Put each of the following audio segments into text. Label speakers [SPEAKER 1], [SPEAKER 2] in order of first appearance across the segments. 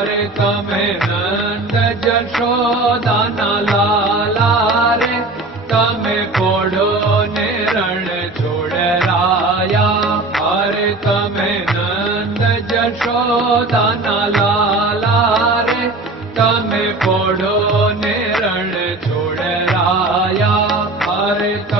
[SPEAKER 1] करता में नंद जशोदा नाला रे। तमे कोडो ने रण छोड़ राया। हरे तमे नंद जशोदा नाला रे। तमे कोडो ने रण छोड़ राया। हरे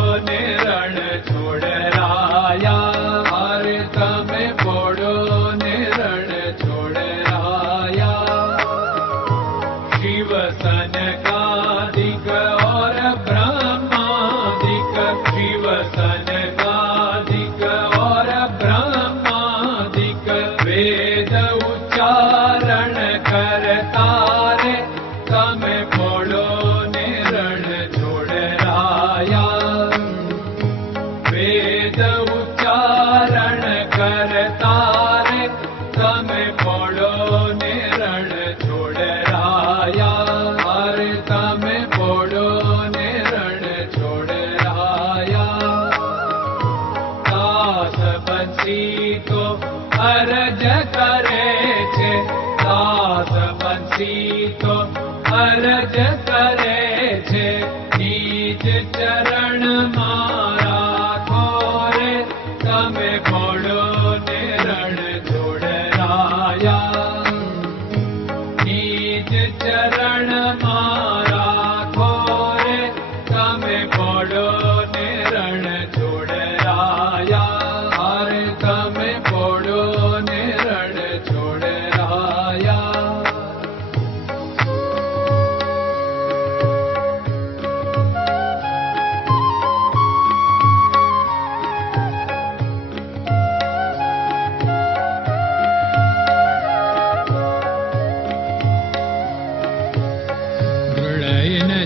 [SPEAKER 1] बीतो अरज करे छे। दा बतो अरज करे छे। बीज चरण मारा खोरे तमे बोड़ो ने रण जोड़ राया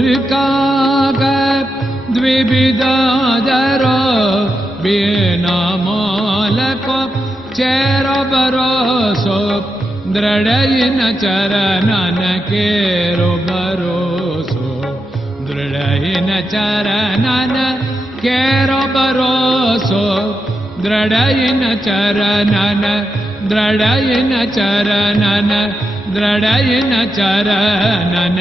[SPEAKER 1] का द्विविदादर बिना मालको चेर बरोसो दृढयिन चरणन केरो बरोसो दृढयिन चरणन केरो बरोसो दृढयिन चरणन दृढयिन चरणन दृढयिन चरणन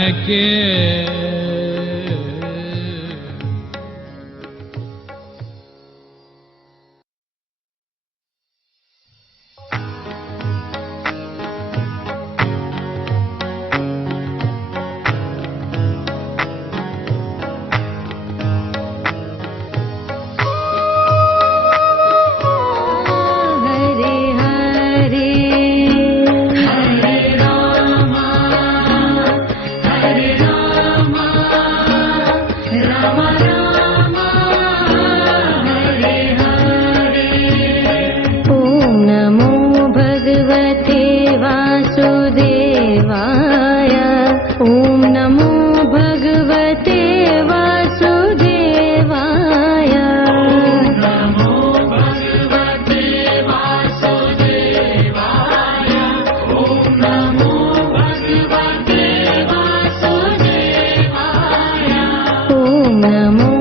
[SPEAKER 2] namo